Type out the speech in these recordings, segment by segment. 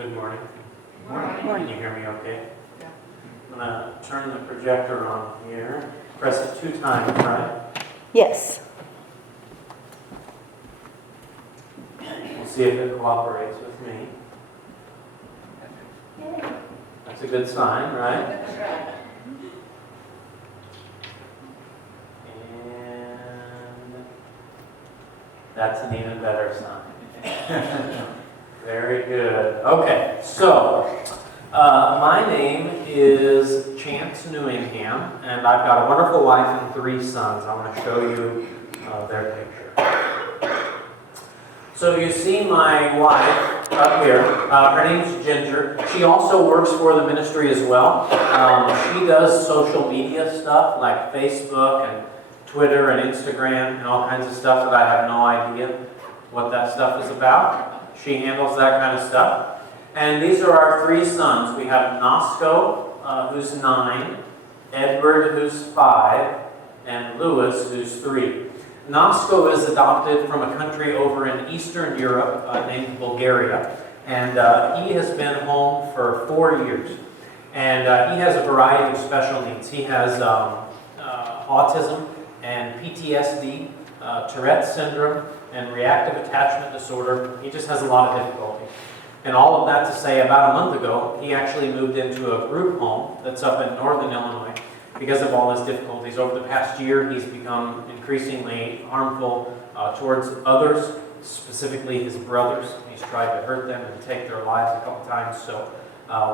Good morning. Morning. Can you hear me okay? Yeah. I'm going to turn the projector on here. Press it 2 times, right? Yes. We'll see if it cooperates with me. That's a good sign, right? And that's an even better sign. Very good. Okay, so my name is Chance Newingham, and I've got a wonderful wife and 3 sons. I want to show you their picture. So you see my wife up here. Her name's Ginger. She also works for the ministry as well. She does social media stuff like Facebook and Twitter and Instagram and all kinds of stuff that I have no idea what that stuff is about. She handles that kind of stuff. And these are our 3 sons. We have Nosko, who's 9, Edward, who's 5, and Louis, who's 3. Nosko is adopted from a country over in Eastern Europe named Bulgaria. And he has been home for 4 years. And he has a variety of special needs. He has autism and PTSD, Tourette's syndrome, and reactive attachment disorder. He just has a lot of difficulty. And all of that to say, about a month ago, he actually moved into a group home that's up in northern Illinois because of all his difficulties. Over the past year, he's become increasingly harmful towards others, specifically his brothers. He's tried to hurt them and take their lives a couple times. So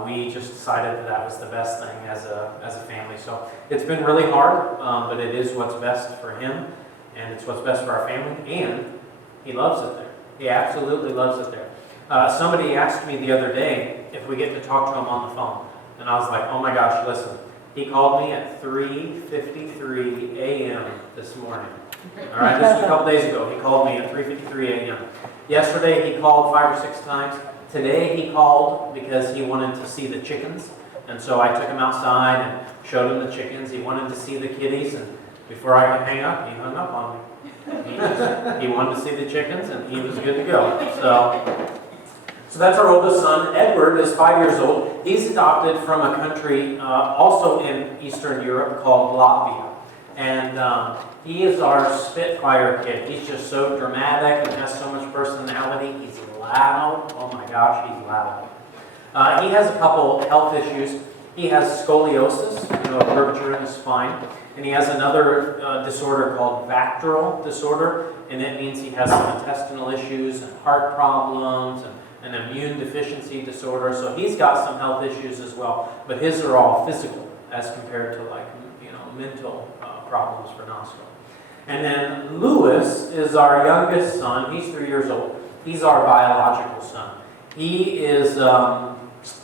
we just decided that was the best thing as a family. So it's been really hard, but it is what's best for him, and it's what's best for our family, and he loves it there. He absolutely loves it there. Somebody asked me the other day if we get to talk to him on the phone. And I was like, oh my gosh, listen. He called me at 3:53 a.m. this morning. All right, this was a couple days ago. He called me at 3:53 a.m. Yesterday he called 5 or 6 times. Today he called because he wanted to see the chickens. And so I took him outside and showed him the chickens. He wanted to see the kitties. And before I could hang up, he hung up on me. He wanted to see the chickens, and he was good to go. So that's our oldest son. Edward is 5 years old. He's adopted from a country also in Eastern Europe called Latvia. And he is our Spitfire kid. He's just so dramatic and has so much personality. He's loud. Oh my gosh, he's loud. He has a couple health issues. He has scoliosis, a curvature in his spine. And he has another disorder called bacterial disorder, and it means he has some intestinal issues and heart problems and an immune deficiency disorder. So he's got some health issues as well, but his are all physical as compared to mental problems for Nosko. And then Louis is our youngest son. He's 3 years old. He's our biological son. He is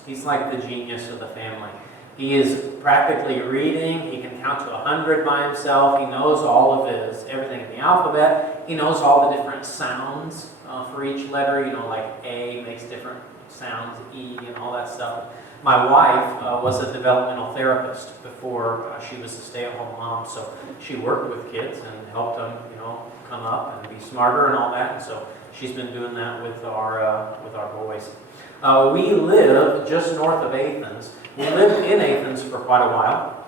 he's like the genius of the family. He is practically reading. He can count to 100 by himself. He knows all of everything in the alphabet. He knows all the different sounds for each letter. Like A makes different sounds, E, and all that stuff. My wife was a developmental therapist before she was a stay-at-home mom. So she worked with kids and helped them, come up and be smarter and all that. And so she's been doing that with our boys. We live just north of Athens. We lived in Athens for quite a while,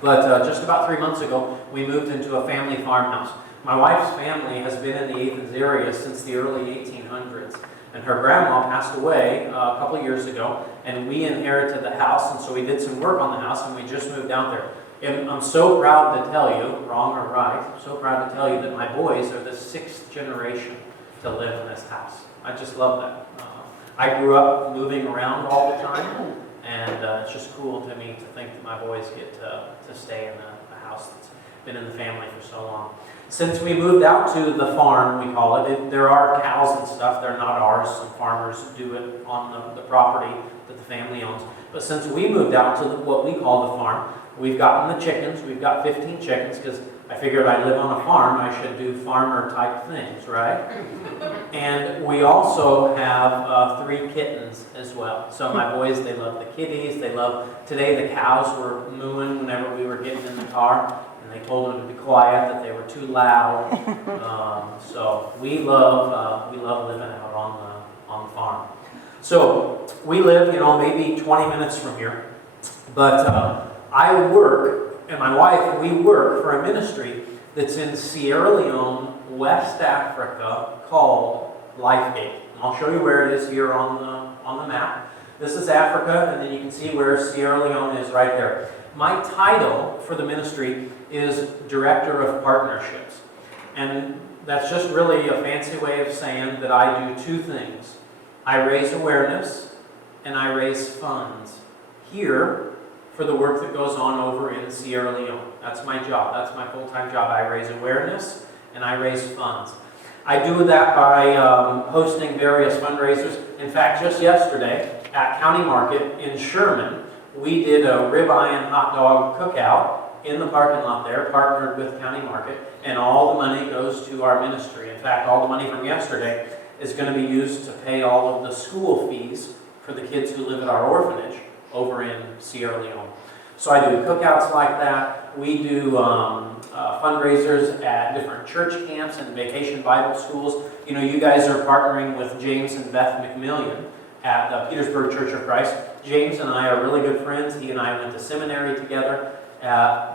but just about 3 months ago, we moved into a family farmhouse. My wife's family has been in the Athens area since the early 1800s, and her grandma passed away a couple years ago, and we inherited the house, and so we did some work on the house, and we just moved out there. And I'm so proud to tell you, wrong or right, I'm so proud to tell you that my boys are the 6th generation to live in this house. I just love that. I grew up moving around all the time, and it's just cool to me to think that my boys get to stay in a house that's been in the family for so long. Since we moved out to the farm, we call it, there are cows and stuff. They're not ours. Some farmers do it on the property that the family owns. But since we moved out to what we call the farm, we've gotten the chickens. We've got 15 chickens because I figured I live on a farm. I should do farmer-type things, right? And we also have 3 kittens as well. So my boys, they love the kitties. Today the cows were mooing whenever we were getting in the car. And they told them to be quiet, that they were too loud. So we love living out on the farm. So we live, maybe 20 minutes from here, but I work, and my wife, we work for a ministry that's in Sierra Leone, West Africa, called Lifegate. And I'll show you where it is here on the map. This is Africa, and then you can see where Sierra Leone is right there. My title for the ministry is Director of Partnerships. And that's just really a fancy way of saying that I do two things. I raise awareness, and I raise funds here for the work that goes on over in Sierra Leone. That's my job. That's my full-time job. I raise awareness, and I raise funds. I do that by hosting various fundraisers. In fact, just yesterday at County Market in Sherman, we did a ribeye and hot dog cookout in the parking lot there, partnered with County Market, and all the money goes to our ministry. In fact, all the money from yesterday is going to be used to pay all of the school fees for the kids who live at our orphanage over in Sierra Leone. So I do cookouts like that. We do fundraisers at different church camps and vacation Bible schools. You guys are partnering with James and Beth McMillian at the Petersburg Church of Christ. James and I are really good friends. He and I went to seminary together.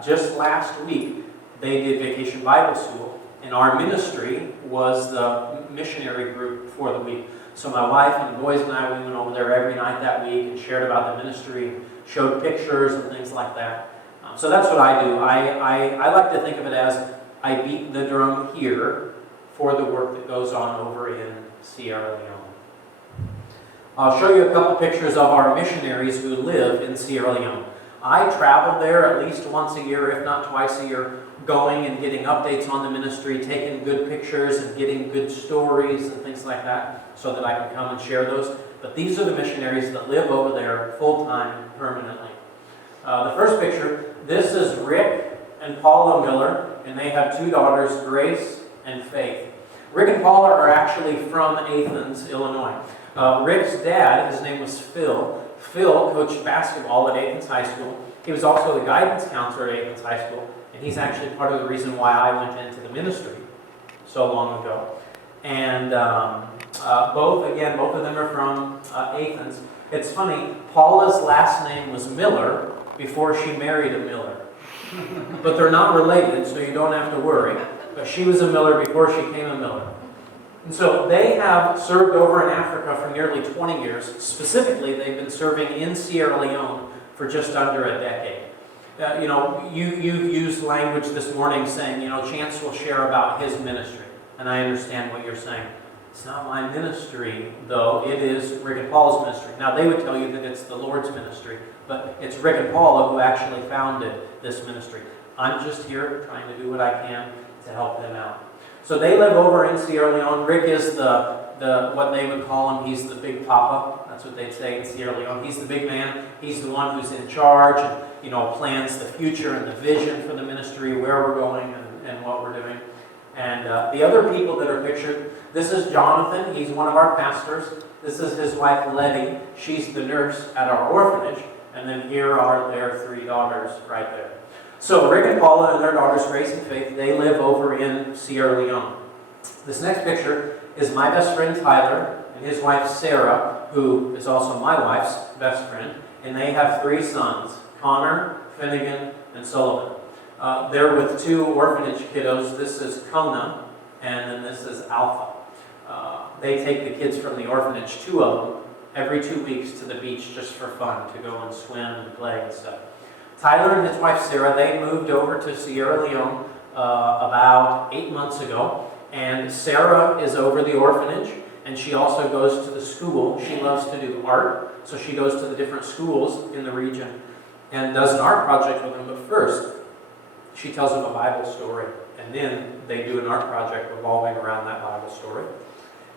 Just last week, they did Vacation Bible School, and our ministry was the missionary group for the week. So my wife and the boys and I, we went over there every night that week and shared about the ministry, showed pictures and things like that. So that's what I do. I like to think of it as I beat the drum here for the work that goes on over in Sierra Leone. I'll show you a couple pictures of our missionaries who live in Sierra Leone. I travel there at least once a year, if not twice a year, going and getting updates on the ministry, taking good pictures and getting good stories and things like that so that I can come and share those. But these are the missionaries that live over there full-time, permanently. The first picture, this is Rick and Paula Miller, and they have two daughters, Grace and Faith. Rick and Paula are actually from Athens, Illinois. Rick's dad, his name was Phil. Phil coached basketball at Athens High School. He was also the guidance counselor at Athens High School, and he's actually part of the reason why I went into the ministry so long ago. And both of them are from Athens. It's funny, Paula's last name was Miller before she married a Miller. But they're not related, so you don't have to worry. But she was a Miller before she became a Miller. And so they have served over in Africa for nearly 20 years. Specifically, they've been serving in Sierra Leone for just under a decade. You used language this morning saying, Chance will share about his ministry. And I understand what you're saying. It's not my ministry, though. It is Rick and Paula's ministry. Now, they would tell you that it's the Lord's ministry, but it's Rick and Paula who actually founded this ministry. I'm just here trying to do what I can to help them out. So they live over in Sierra Leone. Rick is the what they would call him, he's the big papa. That's what they'd say in Sierra Leone. He's the big man. He's the one who's in charge and, plans the future and the vision for the ministry, where we're going and what we're doing. And the other people that are pictured, this is Jonathan. He's one of our pastors. This is his wife, Letty. She's the nurse at our orphanage. And then here are their three daughters right there. So Rick and Paula and their daughters, Grace and Faith, they live over in Sierra Leone. This next picture is my best friend, Tyler, and his wife, Sarah, who is also my wife's best friend. And they have three sons, Connor, Finnegan, and Sullivan. They're with two orphanage kiddos. This is Kona, and then this is Alpha. They take the kids from the orphanage, two of them, every 2 weeks to the beach just for fun, to go and swim and play and stuff. Tyler and his wife Sarah, they moved over to Sierra Leone about 8 months ago. And Sarah is over the orphanage, and she also goes to the school. She loves to do art, so she goes to the different schools in the region and does an art project with them. But first, she tells them a Bible story, and then they do an art project revolving around that Bible story.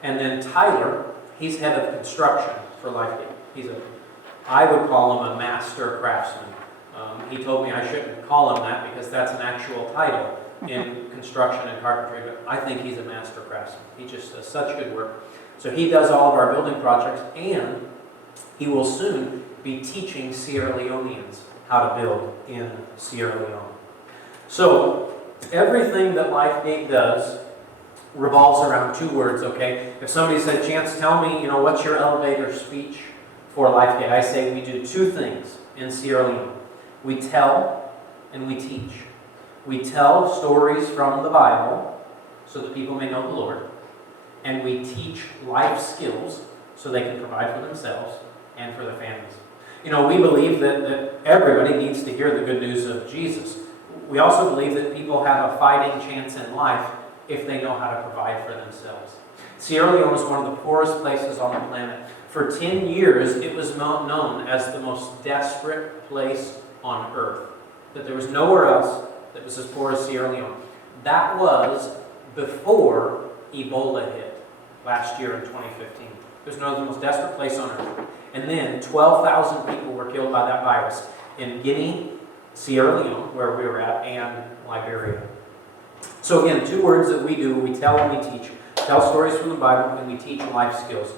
And then Tyler, he's head of construction for Lifegate. I would call him a master craftsman. He told me I shouldn't call him that because that's an actual title in construction and carpentry, but I think he's a master craftsman. He just does such good work. So he does all of our building projects, and he will soon be teaching Sierra Leoneans how to build in Sierra Leone. So everything that Lifegate does revolves around two words, okay? If somebody said, Chance, tell me, what's your elevator speech for Lifegate? I say we do two things in Sierra Leone. We tell and we teach. We tell stories from the Bible so that people may know the Lord. And we teach life skills so they can provide for themselves and for their families. We believe that everybody needs to hear the good news of Jesus. We also believe that people have a fighting chance in life if they know how to provide for themselves. Sierra Leone is one of the poorest places on the planet. For 10 years, it was known as the most desperate place on earth. That there was nowhere else that was as poor as Sierra Leone. That was before Ebola hit last year in 2015. It was known as the most desperate place on earth. And then 12,000 people were killed by that virus in Guinea, Sierra Leone, where we were at, and Liberia. So again, two words that we do, we tell and we teach. Tell stories from the Bible and we teach life skills.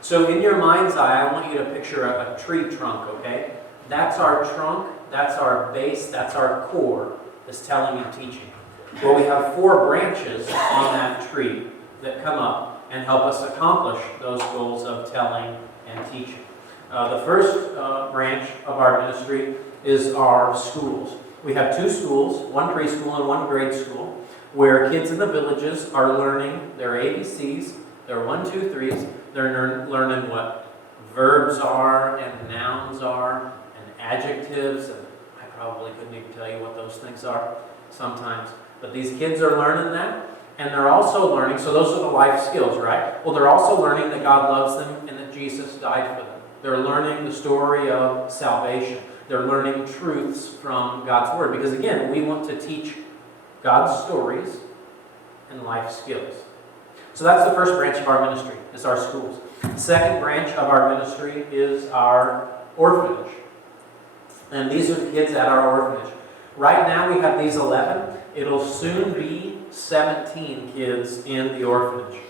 So in your mind's eye, I want you to picture a tree trunk, okay? That's our trunk, that's our base, that's our core, is telling and teaching. Well, we have 4 branches on that tree that come up and help us accomplish those goals of telling and teaching. The first branch of our ministry is our schools. We have 2 schools, one preschool and one grade school, where kids in the villages are learning their ABCs, their 1, 2, 3s. They're learning what verbs are and nouns are and adjectives. And I probably couldn't even tell you what those things are sometimes. But these kids are learning that. And they're also learning, so those are the life skills, right? Well, they're also learning that God loves them and that Jesus died for them. They're learning the story of salvation. They're learning truths from God's Word. Because again, we want to teach God's stories and life skills. So that's the first branch of our ministry, is our schools. The second branch of our ministry is our orphanage. And these are the kids at our orphanage. Right now we have these 11. It'll soon be 17 kids in the orphanage.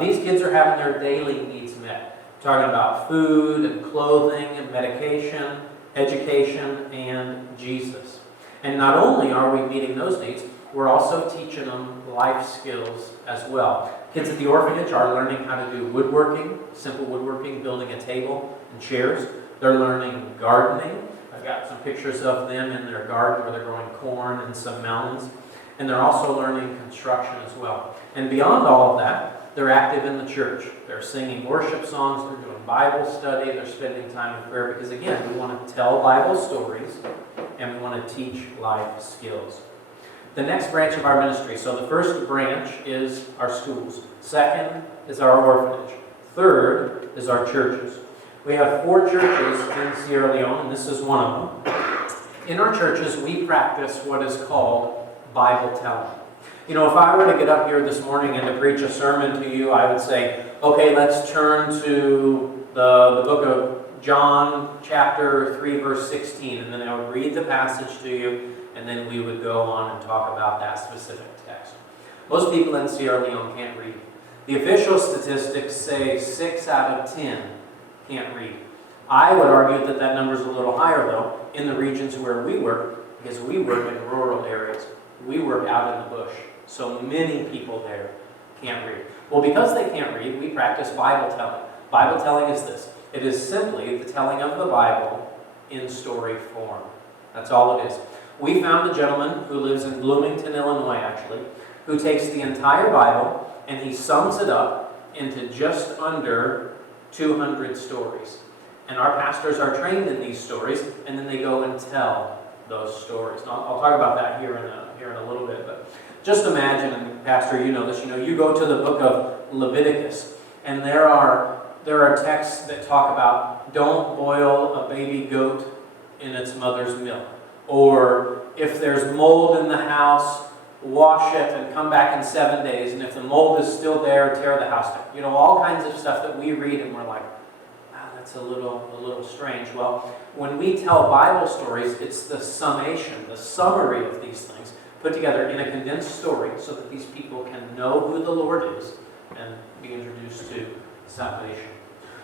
These kids are having their daily needs met. We're talking about food and clothing and medication, education, and Jesus. And not only are we meeting those needs, we're also teaching them life skills as well. Kids at the orphanage are learning how to do woodworking, simple woodworking, building a table and chairs. They're learning gardening. I've got some pictures of them in their garden where they're growing corn and some melons. And they're also learning construction as well. And beyond all of that, they're active in the church. They're singing worship songs, they're doing Bible study, they're spending time in prayer. Because again, we want to tell Bible stories and we want to teach life skills. The next branch of our ministry. So the first branch is our schools. Second is our orphanage. Third is our churches. We have 4 churches in Sierra Leone, and this is one of them. In our churches, we practice what is called Bible telling. If I were to get up here this morning and to preach a sermon to you, I would say, okay, let's turn to the book of John, chapter 3, verse 16, and then I would read the passage to you, and then we would go on and talk about that specific text. Most people in Sierra Leone can't read. The official statistics say 6 out of 10 can't read. I would argue that that number is a little higher, though, in the regions where we work, because we work in rural areas. We work out in the bush. So many people there can't read. Well, because they can't read, we practice Bible telling. Bible telling is this. It is simply the telling of the Bible in story form. That's all it is. We found a gentleman who lives in Bloomington, Illinois, actually, who takes the entire Bible and he sums it up into just under 200 stories. And our pastors are trained in these stories, and then they go and tell those stories. Now, I'll talk about that here in a little bit, but just imagine, and Pastor, you know this, you go to the book of Leviticus, and there are texts that talk about don't boil a baby goat in its mother's milk. Or if there's mold in the house, wash it and come back in 7 days. And if the mold is still there, tear the house down. All kinds of stuff that we read and we're like, wow, that's a little strange. Well, when we tell Bible stories, it's the summation, the summary of these things put together in a condensed story so that these people can know who the Lord is and be introduced to salvation.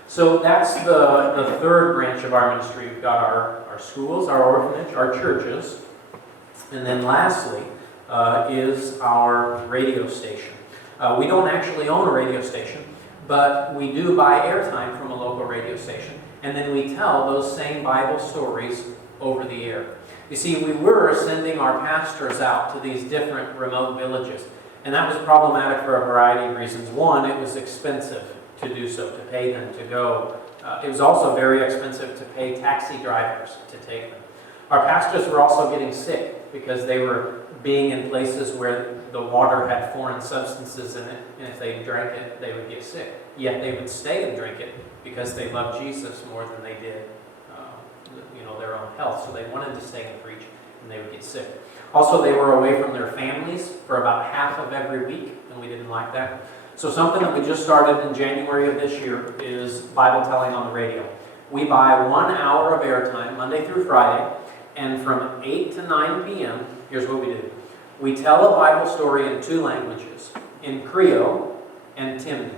So that's the third branch of our ministry. We've got our schools, our orphanage, our churches, and then lastly is our radio station. We don't actually own a radio station, but we do buy airtime from a local radio station, and then we tell those same Bible stories over the air. You see, we were sending our pastors out to these different remote villages, and that was problematic for a variety of reasons. One, it was expensive to do so, to pay them to go. It was also very expensive to pay taxi drivers to take them. Our pastors were also getting sick because they were being in places where the water had foreign substances in it, and if they drank it, they would get sick. Yet they would stay and drink it because they loved Jesus more than they did their own health. So they wanted to stay and preach, and they would get sick. Also, they were away from their families for about half of every week, and we didn't like that. So something that we just started in January of this year is Bible telling on the radio. We buy 1 hour of airtime Monday through Friday, and from 8 to 9 p.m., here's what we do. We tell a Bible story in 2 languages, in Creole and Timni.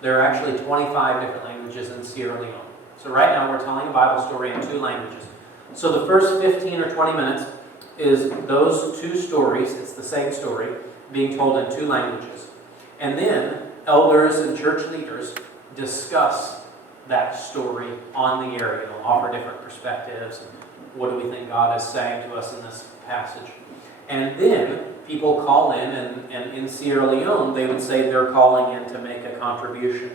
There are actually 25 different languages in Sierra Leone. So right now we're telling a Bible story in 2 languages. So the first 15 or 20 minutes is those 2 stories, it's the same story, being told in 2 languages. And then elders and church leaders discuss that story on the air. Offer different perspectives. What do we think God is saying to us in this passage? And then people call in, and in Sierra Leone, they would say they're calling in to make a contribution.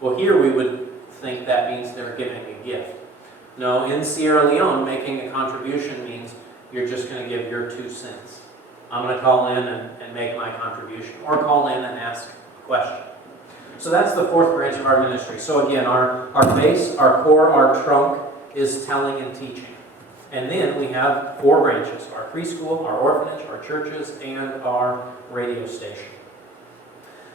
Well, here we would think that means they're giving a gift. No, in Sierra Leone, making a contribution means you're just going to give your 2 cents. I'm going to call in and make my contribution, or call in and ask a question. So that's the 4th branch of our ministry. So again, our base, our core, our trunk is telling and teaching. And then we have 4 branches: our preschool, our orphanage, our churches, and our radio station.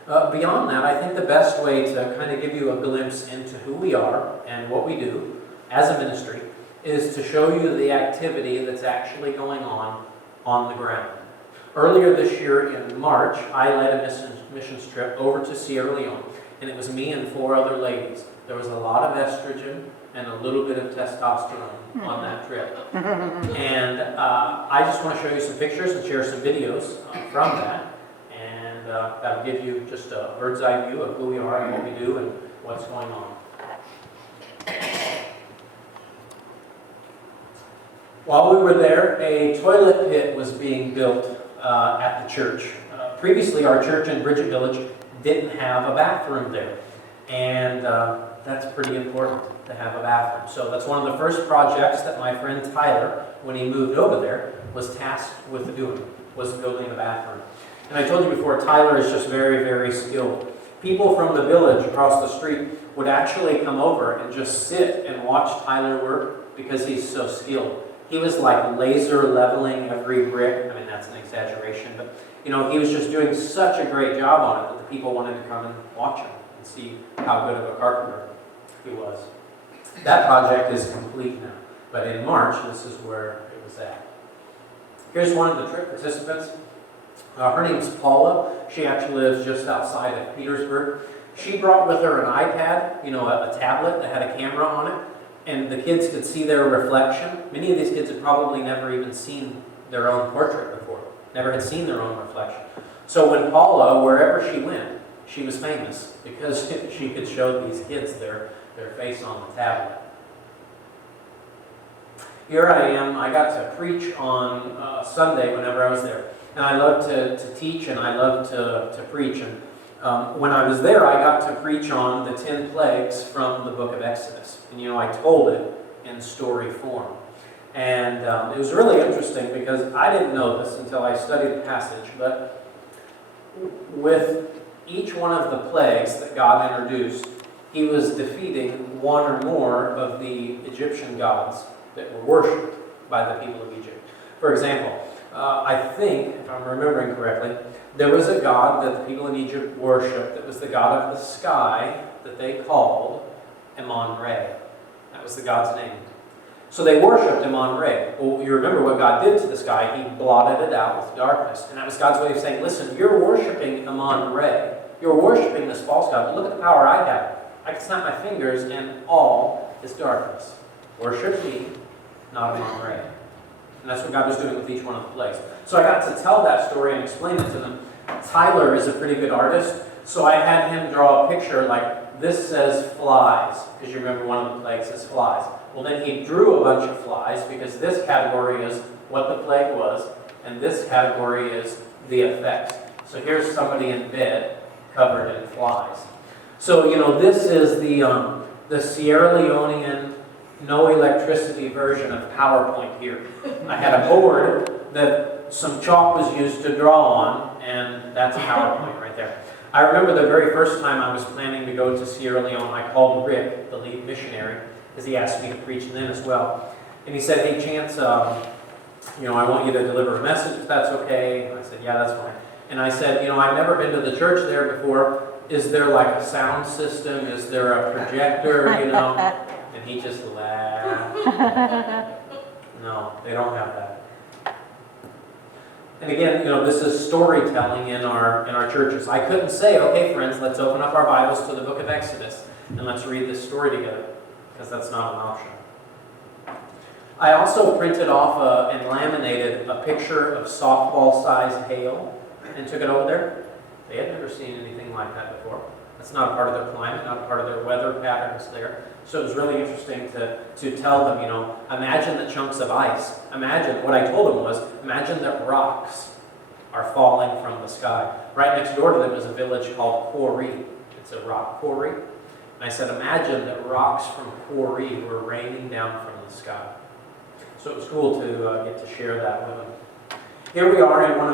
Beyond that, I think the best way to kind of give you a glimpse into who we are and what we do as a ministry is to show you the activity that's actually going on the ground. Earlier this year in March, I led a missions trip over to Sierra Leone, and it was me and 4 other ladies. There was a lot of estrogen and a little bit of testosterone on that trip. And I just want to show you some pictures and share some videos from that. And that'll give you just a bird's eye view of who we are and what we do and what's going on. While we were there, a toilet pit was being built at the church. Previously, our church in Bridget Village didn't have a bathroom there. And that's pretty important to have a bathroom. So that's one of the first projects that my friend Tyler, when he moved over there, was tasked with doing, was building a bathroom. And I told you before, Tyler is just very, very skilled. People from the village across the street would actually come over and just sit and watch Tyler work because he's so skilled. He was like laser leveling every brick. I mean, that's an exaggeration, but he was just doing such a great job on it that the people wanted to come and watch him and see how good of a carpenter he was. That project is complete now, but in March, this is where it was at. Here's one of the trip participants. Her name's Paula. She actually lives just outside of Petersburg. She brought with her an iPad, a tablet that had a camera on it, and the kids could see their reflection. Many of these kids had probably never even seen their own portrait before, never had seen their own reflection. So when Paula, wherever she went, she was famous because she could show these kids their face on the tablet. Here I am. I got to preach on Sunday whenever I was there. And I love to teach, and I love to preach. And when I was there, I got to preach on the 10 plagues from the book of Exodus. And I told it in story form. And it was really interesting because I didn't know this until I studied the passage. But with each one of the plagues that God introduced, he was defeating one or more of the Egyptian gods that were worshipped by the people of Egypt. For example, I think, if I'm remembering correctly, there was a god that the people in Egypt worshipped that was the god of the sky that they called Amon-Ra. That was the god's name. So they worshipped Amon-Ra. Well, you remember what God did to the sky. He blotted it out with darkness. And that was God's way of saying, listen, you're worshipping Amon-Ra. You're worshipping this false god. But look at the power I have. I can snap my fingers and all is darkness. Worship me, not Amon-Ra. And that's what God was doing with each one of the plagues. So I got to tell that story and explain it to them. Tyler is a pretty good artist, so I had him draw a picture like this says flies, because you remember one of the plagues is flies. Well, then he drew a bunch of flies, because this category is what the plague was, and this category is the effects. So here's somebody in bed covered in flies. So, this is the Sierra Leonean no electricity version of PowerPoint here. I had a board that some chalk was used to draw on, and that's PowerPoint right there. I remember the very first time I was planning to go to Sierra Leone, I called Rick, the lead missionary, because he asked me to preach then as well. And he said, "Hey, Chance, I want you to deliver a message, if that's okay." And I said, "Yeah, that's fine." And I said, "I've never been to the church there before. Is there like a sound system? Is there a projector, And he just laughed. No, they don't have that. And again, this is storytelling in our churches. I couldn't say, "Okay, friends, let's open up our Bibles to the book of Exodus and let's read this story together," because that's not an option. I also printed off and laminated a picture of softball-sized hail and took it over there. They had never seen anything like that before. That's not a part of their climate, not a part of their weather patterns there. So it was really interesting to tell them, imagine the chunks of ice. What I told them was, imagine that rocks are falling from the sky. Right next door to them is a village called Quarry. It's a rock quarry. And I said, imagine that rocks from Quarry were raining down from the sky. So it was cool to get to share that with them. Here we are in one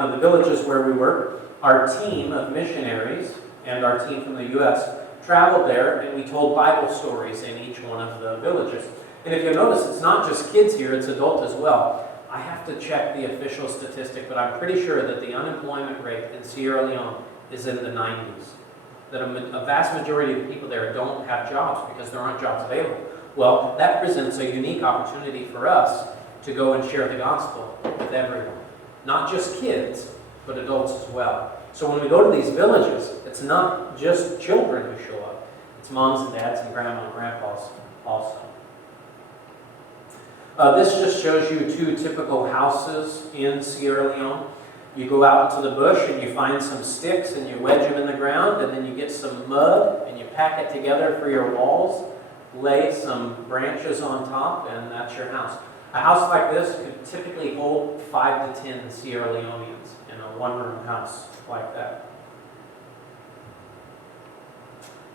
of the villages where we were. Our team of missionaries and our team from the U.S. traveled there, and we told Bible stories in each one of the villages. And if you'll notice, it's not just kids here, it's adults as well. I have to check the official statistic, but I'm pretty sure that the unemployment rate in Sierra Leone is in the 90s. That a vast majority of the people there don't have jobs because there aren't jobs available. Well, that presents a unique opportunity for us to go and share the gospel with everyone. Not just kids, but adults as well. So when we go to these villages, it's not just children who show up. It's moms and dads and grandma and grandpas also. This just shows you two typical houses in Sierra Leone. You go out into the bush and you find some sticks and you wedge them in the ground, and then you get some mud and you pack it together for your walls, lay some branches on top, and that's your house. A house like this could typically hold 5 to 10 Sierra Leoneans in a one-room house like that.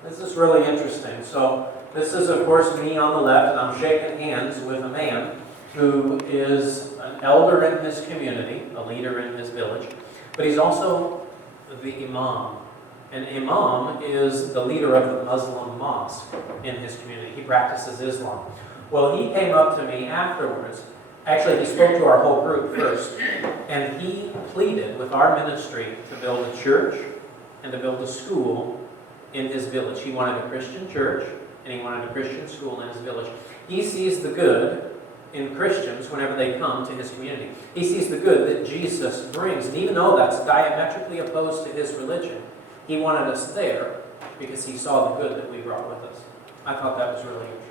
This is really interesting. So this is, of course, me on the left, and I'm shaking hands with a man who is an elder in his community, a leader in his village, but he's also the imam. An imam is the leader of the Muslim mosque in his community. He practices Islam. Well, he came up to me afterwards. Actually, he spoke to our whole group first, and he pleaded with our ministry to build a church and to build a school in his village. He wanted a Christian church, and he wanted a Christian school in his village. He sees the good in Christians whenever they come to his community. He sees the good that Jesus brings, and even though that's diametrically opposed to his religion, he wanted us there because he saw the good that we brought with us. I thought that was really interesting.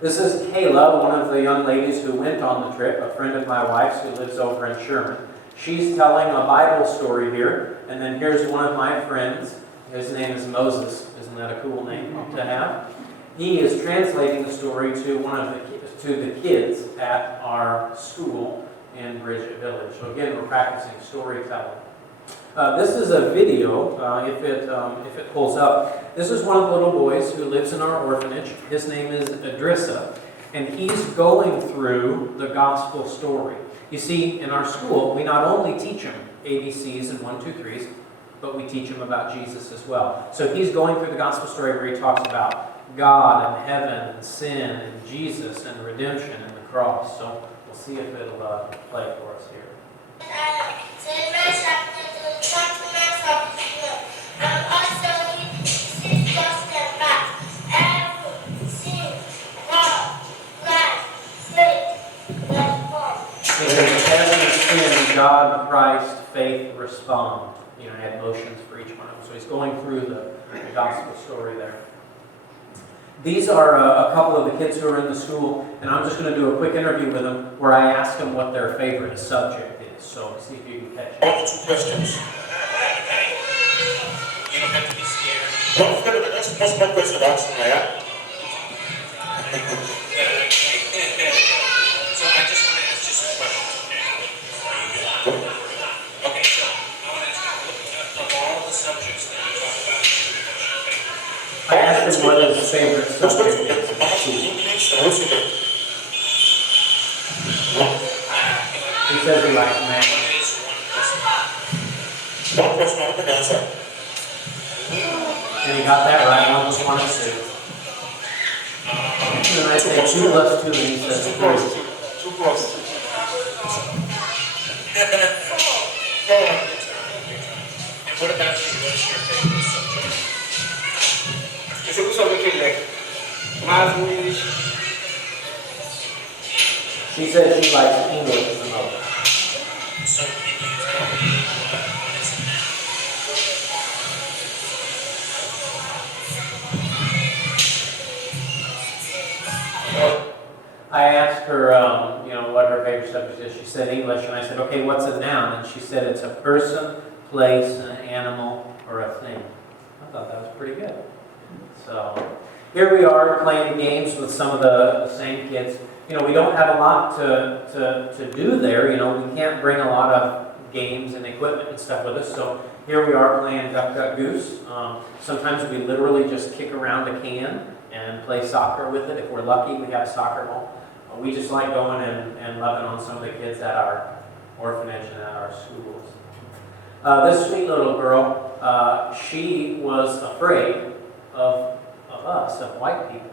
This is Kayla, one of the young ladies who went on the trip, a friend of my wife's who lives over in Sherman. She's telling a Bible story here, and then here's one of my friends. His name is Moses. Isn't that a cool name to have? He is translating the story to the kids at our school in Bridget Village. So again, we're practicing storytelling. This is a video, if it pulls up. This is one of the little boys who lives in our orphanage. His name is Idrissa, and he's going through the gospel story. You see, in our school, we not only teach him ABCs and 1, 2, 3s, but we teach him about Jesus as well. So he's going through the gospel story where he talks about God and heaven and sin and Jesus and redemption and the cross. So we'll see if it'll play for us here. God, Christ, faith, respond. He had motions for each one of them. So he's going through the gospel story there. These are a couple of the kids who are in the school, and I'm just going to do a quick interview with them where I ask them what their favorite subject is. So see if you can catch it. 2 questions. You don't have to be scared. Don't forget the next my question asking my So I just want to ask you some questions. Okay, so I want to ask you, of all the subjects that we talk about, I asked him what his favorite subject is. English or what's your He says he likes math. one question I can answer. And he got that right. 1 plus 1 is 2. And then I say 2 plus 2, and he says 3. 2 plus. And what about you? What's your favorite subject? Esse é o que ele é. Mas o English. She says she likes English the most. So can you tell me what is I asked her, what her favorite subject is. She said English, and I said, okay, what's a noun? And she said it's a person, place, an animal, or a thing. I thought that was pretty good. So here we are playing games with some of the same kids. We don't have a lot to do there. We can't bring a lot of games and equipment and stuff with us. So here we are playing Duck, Duck, Goose. Sometimes we literally just kick around a can and play soccer with it. If we're lucky, we have a soccer ball. We just like going and loving on some of the kids at our orphanage and at our schools. This sweet little girl, she was afraid of us, of white people.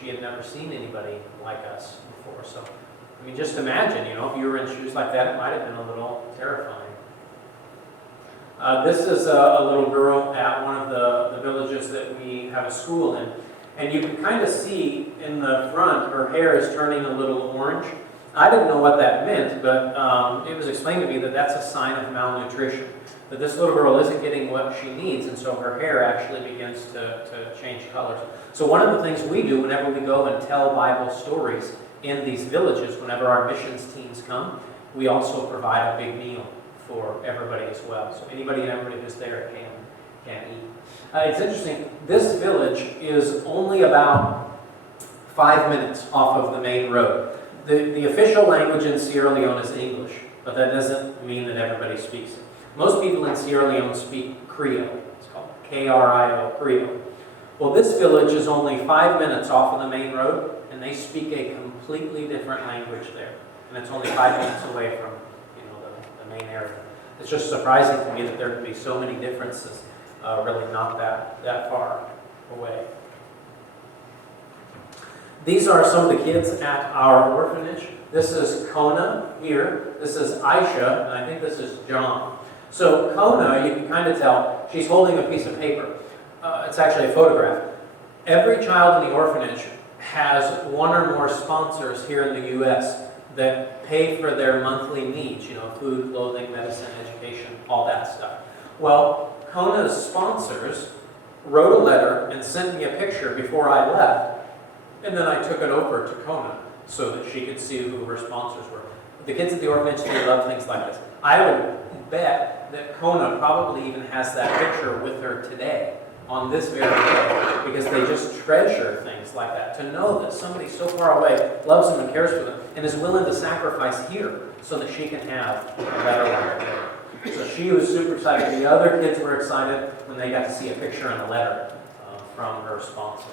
She had never seen anybody like us before. So, just imagine, if you were in shoes like that, it might have been a little terrifying. This is a little girl at one of the villages that we have a school in. And you can kind of see in the front, her hair is turning a little orange. I didn't know what that meant, but it was explained to me that that's a sign of malnutrition. That this little girl isn't getting what she needs, and so her hair actually begins to change colors. So one of the things we do whenever we go and tell Bible stories in these villages, whenever our missions teams come, we also provide a big meal for everybody as well. So anybody and everybody who's there can eat. It's interesting, this village is only about 5 minutes off of the main road. The official language in Sierra Leone is English, but that doesn't mean that everybody speaks it. Most people in Sierra Leone speak Creole. It's called K-R-I-O, Creole. Well, this village is only 5 minutes off of the main road, and they speak a completely different language there. And it's only 5 minutes away from, the main area. It's just surprising to me that there can be so many differences, really not that far away. These are some of the kids at our orphanage. This is Kona here. This is Aisha, and I think this is John. So Kona, you can kind of tell, she's holding a piece of paper. It's actually a photograph. Every child in the orphanage has one or more sponsors here in the U.S. that pay for their monthly needs, food, clothing, medicine, education, all that stuff. Well, Kona's sponsors wrote a letter and sent me a picture before I left, and then I took it over to Kona so that she could see who her sponsors were. The kids at the orphanage, they love things like this. I would bet that Kona probably even has that picture with her today, on this very day, because they just treasure things like that. To know that somebody so far away loves them and cares for them and is willing to sacrifice here so that she can have a better life there. So she was super excited. The other kids were excited when they got to see a picture and a letter from her sponsors.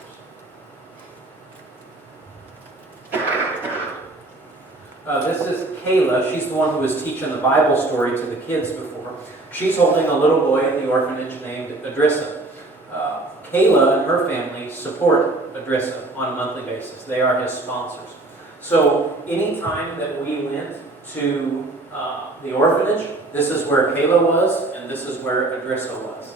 This is Kayla. She's the one who was teaching the Bible story to the kids before. She's holding a little boy at the orphanage named Adrissa. Kayla and her family support Adrissa on a monthly basis. They are his sponsors. So anytime that we went to the orphanage, this is where Kayla was, and this is where Adrissa was.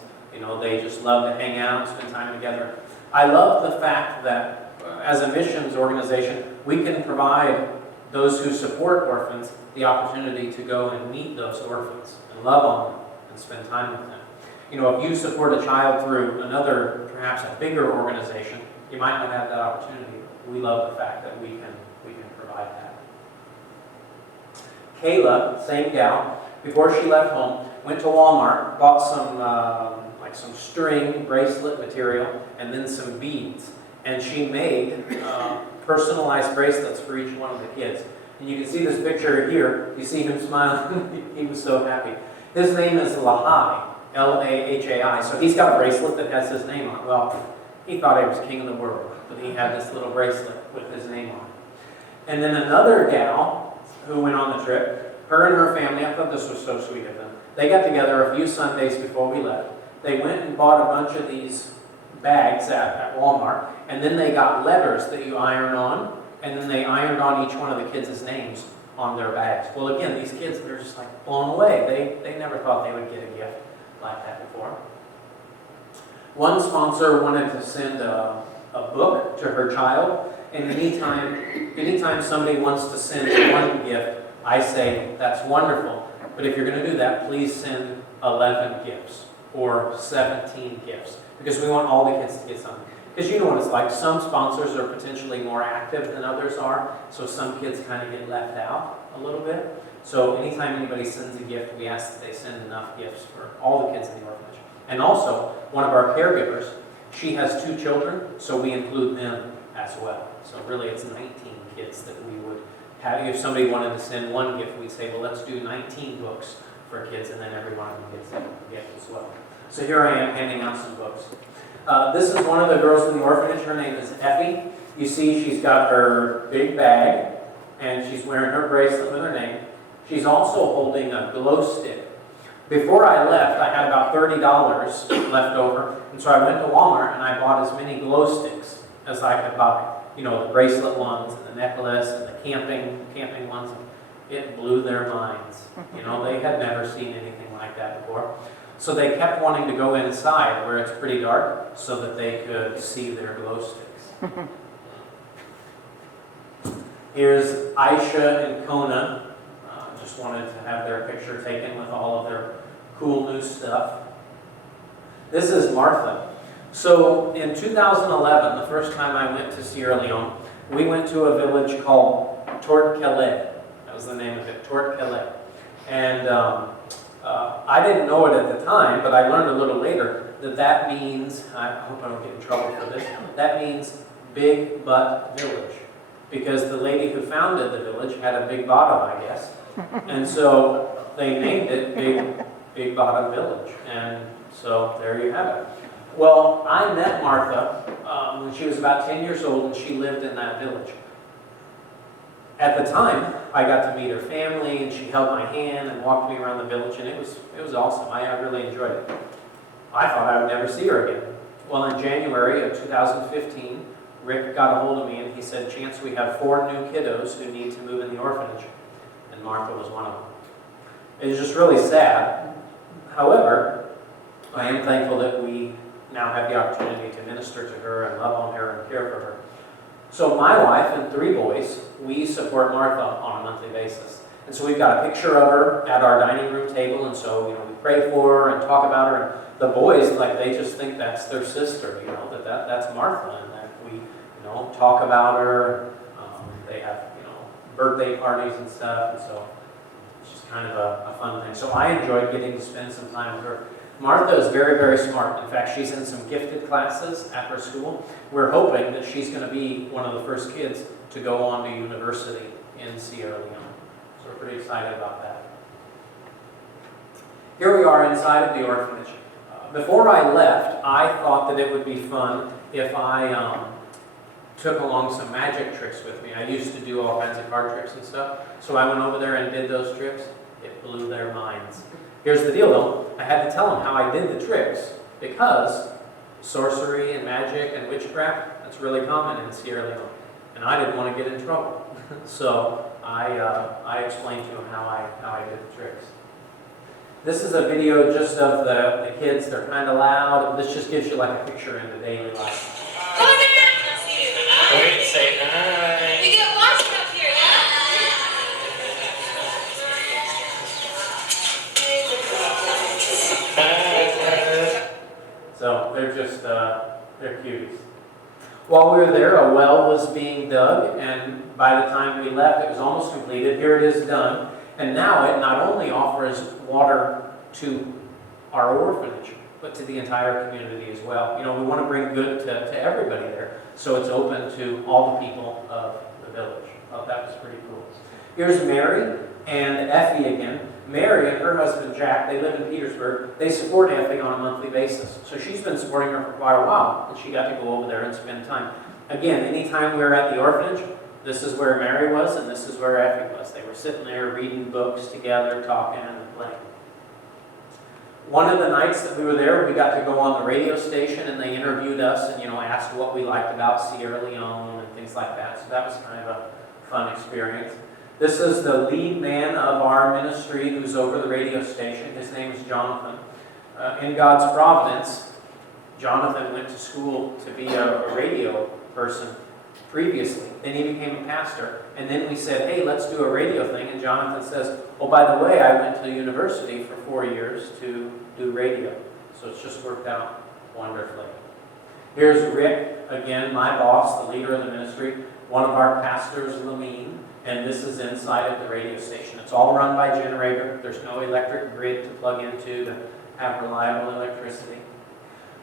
They just love to hang out, spend time together. I love the fact that as a missions organization, we can provide those who support orphans the opportunity to go and meet those orphans and love on them and spend time with them. If you support a child through another, perhaps a bigger organization, you might not have that opportunity. We love the fact that we can provide that. Kayla, same gal, before she left home, went to Walmart, bought some string bracelet material, and then some beads. And she made personalized bracelets for each one of the kids. And you can see this picture here. You see him smiling. He was so happy. His name is Lahai, Lahai. So he's got a bracelet that has his name on it. Well, he thought he was king of the world, but he had this little bracelet with his name on it. And then another gal who went on the trip, her and her family, I thought this was so sweet of them. They got together a few Sundays before we left. They went and bought a bunch of these bags at Walmart, and then they got letters that you iron on, and then they ironed on each one of the kids' names on their bags. Well, again, these kids, they're just like blown away. They never thought they would get a gift like that before. One sponsor wanted to send a book to her child, and anytime somebody wants to send one gift, I say, that's wonderful, but if you're going to do that, please send 11 gifts or 17 gifts, because we want all the kids to get something. Because you know what it's like, some sponsors are potentially more active than others are, so some kids kind of get left out a little bit. So anytime anybody sends a gift, we ask that they send enough gifts for all the kids in the orphanage. And also, one of our caregivers, she has 2 children, so we include them as well. So really it's 19 kids that we would have. If somebody wanted to send one gift, we'd say, well, let's do 19 books for kids, and then every one of them gets a gift as well. So here I am handing out some books. This is one of the girls in the orphanage. Her name is Effie. You see she's got her big bag, and she's wearing her bracelet with her name. She's also holding a glow stick. Before I left, I had about $30 left over, and so I went to Walmart and I bought as many glow sticks as I could buy. You know, the bracelet ones, and the necklace, and the camping ones. It blew their minds. You know, they had never seen anything like that before. So they kept wanting to go inside where it's pretty dark so that they could see their glow sticks. Here's Aisha and Kona. Just wanted to have their picture taken with all of their cool new stuff. This is Martha. So in 2011, the first time I went to Sierra Leone, we went to a village called Tortkele. That was the name of it, Tortkele. And I didn't know it at the time, but I learned a little later that means, I hope I don't get in trouble for this, that means Big Butt Village. Because the lady who founded the village had a big bottom, I guess. And so they named it Big Bottom Village. And so there you have it. Well, I met Martha when she was about 10 years old, and she lived in that village. At the time, I got to meet her family, and she held my hand and walked me around the village, and it was awesome. I really enjoyed it. I thought I would never see her again. Well, in January of 2015, Rick got a hold of me, and he said, Chance, we have 4 new kiddos who need to move in the orphanage. And Martha was one of them. It was just really sad. However, I am thankful that we now have the opportunity to minister to her and love on her and care for her. So my wife and 3 boys, we support Martha on a monthly basis. And so we've got a picture of her at our dining room table, and so we pray for her and talk about her. And the boys, they just think that's their sister, that's Martha, and that we talk about her. They have birthday parties and stuff, and so it's just kind of a fun thing. So I enjoyed getting to spend some time with her. Martha is very, very smart. In fact, she's in some gifted classes at her school. We're hoping that she's going to be one of the first kids to go on to university in Sierra Leone. So we're pretty excited about that. Here we are inside of the orphanage. Before I left, I thought that it would be fun if I took along some magic tricks with me. I used to do all kinds of card tricks and stuff. So I went over there and did those tricks. It blew their minds. Here's the deal though, I had to tell them how I did the tricks, because sorcery and magic and witchcraft, that's really common in Sierra Leone. And I didn't want to get in trouble. So I explained to them how I did the tricks. This is a video just of the kids. They're kind of loud. This just gives you like a picture into daily life. Wait, say hi. We get washing up here, Hi. So they're just, they're cuties. While we were there, a well was being dug, and by the time we left, it was almost completed. Here it is done. And now it not only offers water to our orphanage, but to the entire community as well. You know, we want to bring good to everybody there, so it's open to all the people of the village. Oh, that was pretty cool. Here's Mary and Effie again. Mary and her husband Jack, they live in Petersburg. They support Effie on a monthly basis. So she's been supporting her for quite a while, and she got to go over there and spend time. Again, anytime we were at the orphanage, this is where Mary was, and this is where Effie was. They were sitting there reading books together, talking and playing. One of the nights that we were there, we got to go on the radio station, and they interviewed us and, asked what we liked about Sierra Leone and things like that. So that was kind of a fun experience. This is the lead man of our ministry who's over the radio station. His name is Jonathan. In God's providence, Jonathan went to school to be a radio person previously. Then he became a pastor. And then we said, hey, let's do a radio thing. And Jonathan says, oh, by the way, I went to university for 4 years to do radio. So it's just worked out wonderfully. Here's Rick, again, my boss, the leader of the ministry, one of our pastors, Lamine. And this is inside of the radio station. It's all run by generator. There's no electric grid to plug into to have reliable electricity.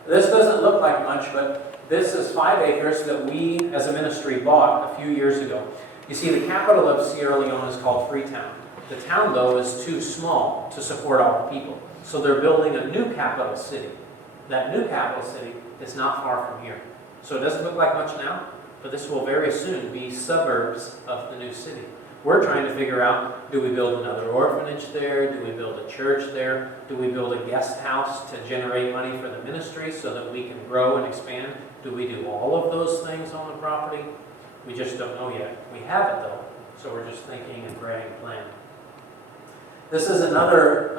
This doesn't look like much, but this is 5 acres that we, as a ministry, bought a few years ago. You see, the capital of Sierra Leone is called Freetown. The town, though, is too small to support all the people. So they're building a new capital city. That new capital city is not far from here. So it doesn't look like much now, but this will very soon be suburbs of the new city. We're trying to figure out, do we build another orphanage there? Do we build a church there? Do we build a guest house to generate money for the ministry so that we can grow and expand? Do we do all of those things on the property? We just don't know yet. We have it though, so we're just thinking and praying and planning. This is another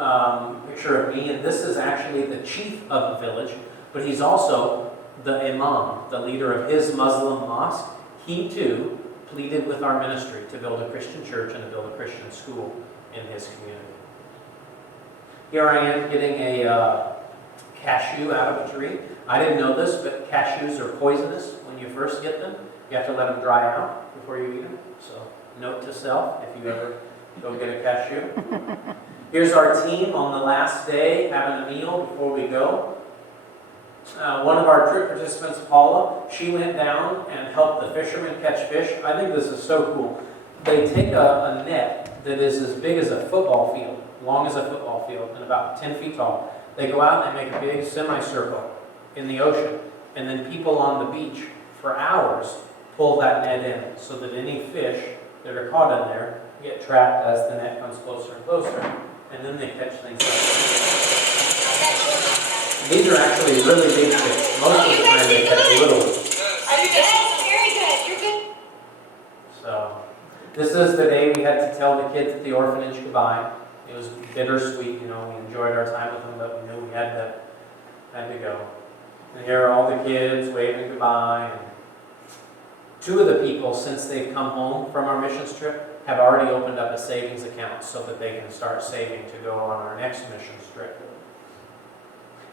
picture of me, and this is actually the chief of the village, but he's also the imam, the leader of his Muslim mosque. He too pleaded with our ministry to build a Christian church and to build a Christian school in his community. Here I am getting a cashew out of a tree. I didn't know this, but cashews are poisonous when you first get them. You have to let them dry out before you eat them. So note to self, if you ever go get a cashew. Here's our team on the last day having a meal before we go. One of our trip participants, Paula, she went down and helped the fishermen catch fish. I think this is so cool. They take a net that is as big as a football field, long as a football field, and about 10 feet tall. They go out and they make a big semicircle in the ocean, and then people on the beach for hours pull that net in so that any fish that are caught in there get trapped as the net comes closer and closer, and then they catch things like that. These are actually really big fish. Most of the time they catch little ones. Very good. You're good. So, this is the day we had to tell the kids at the orphanage goodbye. It was bittersweet, we enjoyed our time with them, but we knew we had to go. And here are all the kids waving goodbye. And 2 of the people, since they've come home from our missions trip, have already opened up a savings account so that they can start saving to go on our next missions trip.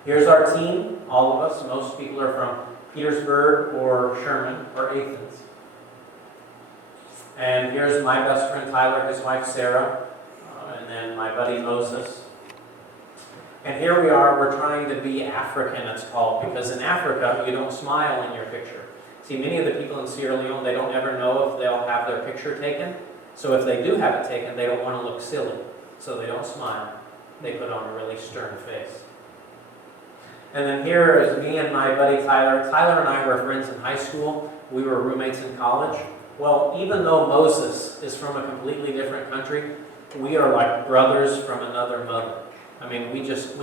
Here's our team, all of us. Most people are from Petersburg or Sherman or Athens. And here's my best friend Tyler, his wife Sarah, and then my buddy Moses. And here we are, we're trying to be African, it's called, because in Africa, you don't smile in your picture. See, many of the people in Sierra Leone, they don't ever know if they'll have their picture taken. So if they do have it taken, they don't want to look silly. So they don't smile. They put on a really stern face. And then here is me and my buddy Tyler. Tyler and I were friends in high school. We were roommates in college. Well, even though Moses is from a completely different country, we are like brothers from another mother. I mean, we just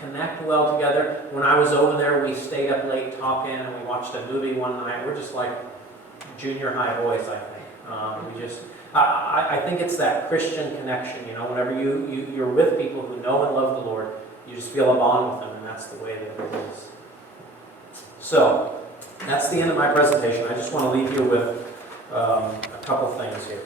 connect well together. When I was over there, we stayed up late talking, and we watched a movie one night. We're just like junior high boys, I think. I think it's that Christian connection. Whenever you're with people who know and love the Lord, you just feel a bond with them, and that's the way that it is. So, that's the end of my presentation. I just want to leave you with a couple things here.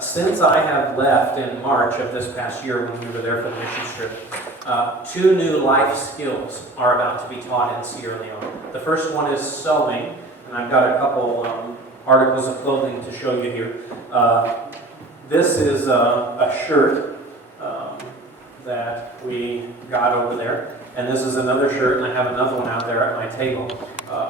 Since I have left in March of this past year when we were there for the mission trip, 2 new life skills are about to be taught in Sierra Leone. The first one is sewing, and I've got a couple articles of clothing to show you here. This is a shirt that we got over there, and this is another shirt, and I have another one out there at my table.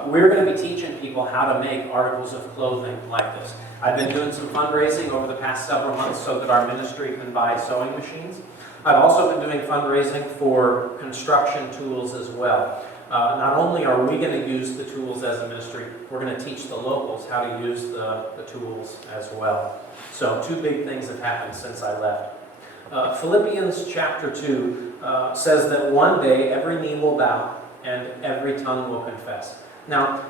We're going to be teaching people how to make articles of clothing like this. I've been doing some fundraising over the past several months so that our ministry can buy sewing machines. I've also been doing fundraising for construction tools as well. Not only are we going to use the tools as a ministry, we're going to teach the locals how to use the tools as well. So 2 big things have happened since I left. Philippians chapter 2 says that one day every knee will bow and every tongue will confess. Now,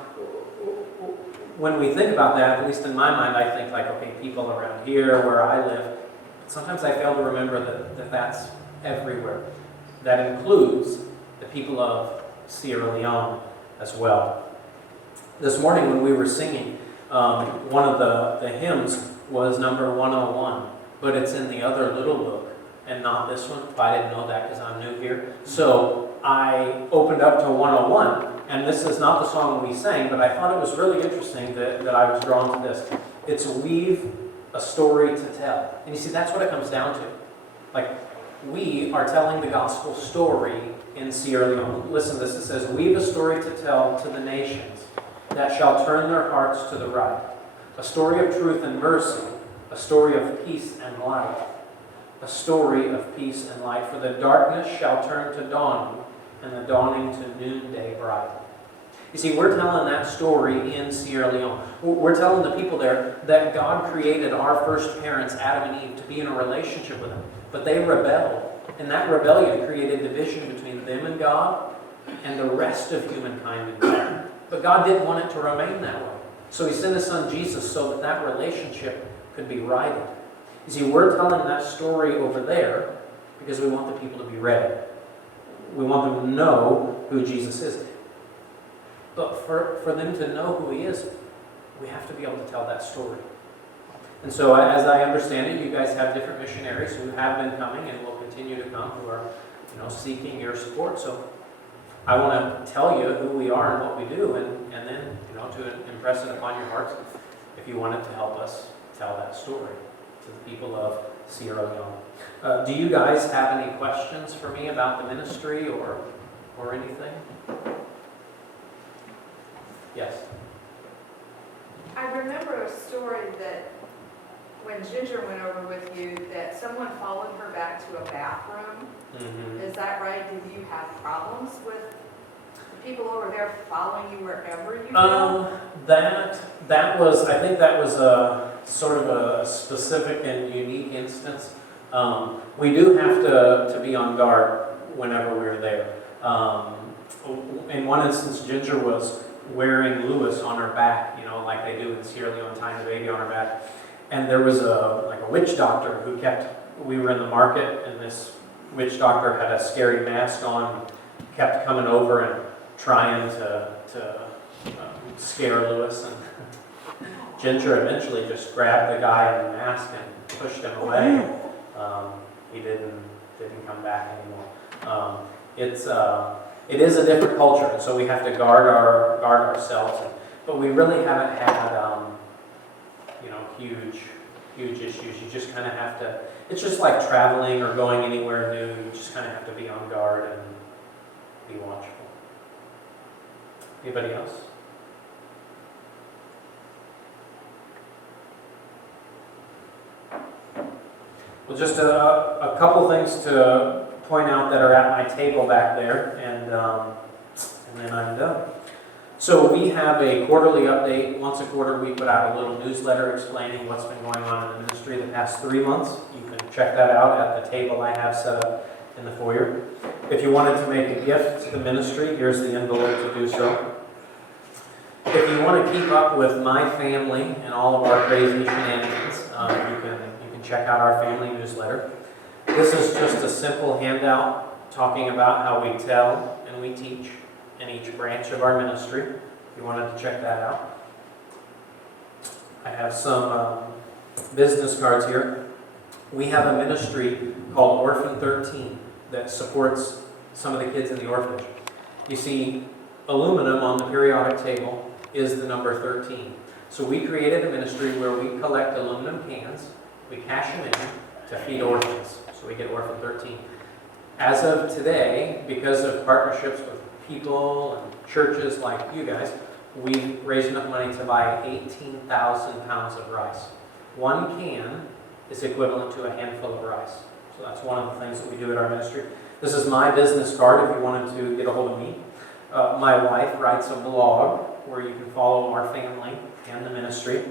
when we think about that, at least in my mind, I think like, okay, people around here where I live. Sometimes I fail to remember that that's everywhere. That includes the people of Sierra Leone as well. This morning when we were singing, one of the hymns was number 101, but it's in the other little book and not this one. I didn't know that because I'm new here. So I opened up to 101, and this is not the song we sang, but I thought it was really interesting that I was drawn to this. It's weave a story to tell. And you see, that's what it comes down to. Like, we are telling the gospel story in Sierra Leone. Listen to this. It says, weave a story to tell to the nations that shall turn their hearts to the right. A story of truth and mercy. A story of peace and light. A story of peace and light. For the darkness shall turn to dawning, and the dawning to noonday bright. You see, we're telling that story in Sierra Leone. We're telling the people there that God created our first parents, Adam and Eve, to be in a relationship with Him. But they rebelled. And that rebellion created division between them and God and the rest of humankind and God. But God didn't want it to remain that way. So He sent His Son Jesus so that that relationship could be righted. You see, we're telling that story over there because we want the people to be ready. We want them to know who Jesus is. But for them to know who He is, we have to be able to tell that story. And so as I understand it, you guys have different missionaries who have been coming and will continue to come, who are seeking your support. So I want to tell you who we are and what we do, and then to impress it upon your hearts if you wanted to help us tell that story to the people of Sierra Leone. Do you guys have any questions for me about the ministry or anything? Yes. I remember a story that when Ginger went over with you, that someone followed her back to a bathroom. Mm-hmm. Is that right? Did you have problems with people over there following you wherever you go? That was, I think that was a sort of a specific and unique instance. We do have to be on guard whenever we're there. In one instance, Ginger was wearing Lewis on her back, like they do in Sierra Leone, tying the baby on her back. And there was a witch doctor who we were in the market, and this witch doctor had a scary mask on, kept coming over and trying to scare Lewis. And Ginger eventually just grabbed the guy in the mask and pushed him away. He didn't come back anymore. It is a different culture, and so we have to guard ourselves. But we really haven't had huge issues. You just kind of have to. It's just like traveling or going anywhere new. You just kind of have to be on guard and be watchful. Anybody else? Well, just a couple things to point out that are at my table back there, and then I'm done. So we have a quarterly update. Once a quarter we put out a little newsletter explaining what's been going on in the ministry the past 3 months. You can check that out at the table I have set up in the foyer. If you wanted to make a gift to the ministry, here's the envelope to do so. If you want to keep up with my family and all of our crazy shenanigans, you can check out our family newsletter. This is just a simple handout talking about how we tell and we teach in each branch of our ministry. If you wanted to check that out. I have some business cards here. We have a ministry called Orphan 13 that supports some of the kids in the orphanage. You see, aluminum on the periodic table is the number 13. So we created a ministry where we collect aluminum cans, we cash them in to feed orphans. So we get Orphan 13. As of today, because of partnerships with people and churches like you guys, we've raised enough money to buy 18,000 pounds of rice. One can is equivalent to a handful of rice. So that's one of the things that we do at our ministry. This is my business card if you wanted to get a hold of me. My wife writes a blog where you can follow our family and the ministry.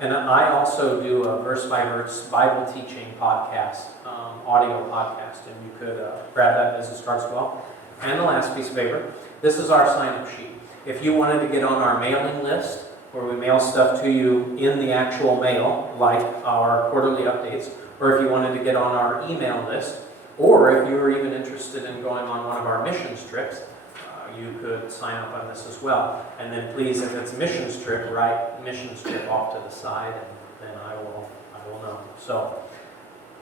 And I also do a verse-by-verse Bible teaching podcast, audio podcast, and you could grab that business card as well. And the last piece of paper, this is our sign-up sheet. If you wanted to get on our mailing list, where we mail stuff to you in the actual mail, like our quarterly updates, or if you wanted to get on our email list, or if you were even interested in going on one of our missions trips, you could sign up on this as well. And then please, if it's a missions trip, write missions trip off to the side, and then I will know. So,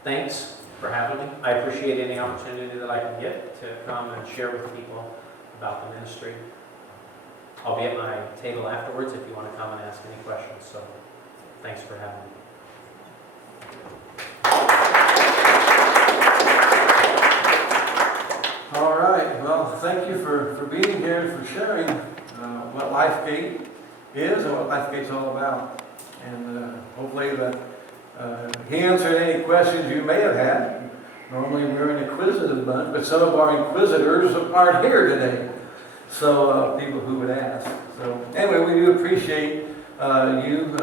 thanks for having me. I appreciate any opportunity that I can get to come and share with people about the ministry. I'll be at my table afterwards if you want to come and ask any questions. So, thanks for having me. All right, well, thank you for being here and for sharing what Lifegate is and what Lifegate's all about. And hopefully that he answered any questions you may have had. Normally we're an inquisitive bunch, but some of our inquisitors aren't here today. So people who would ask. So anyway, we do appreciate you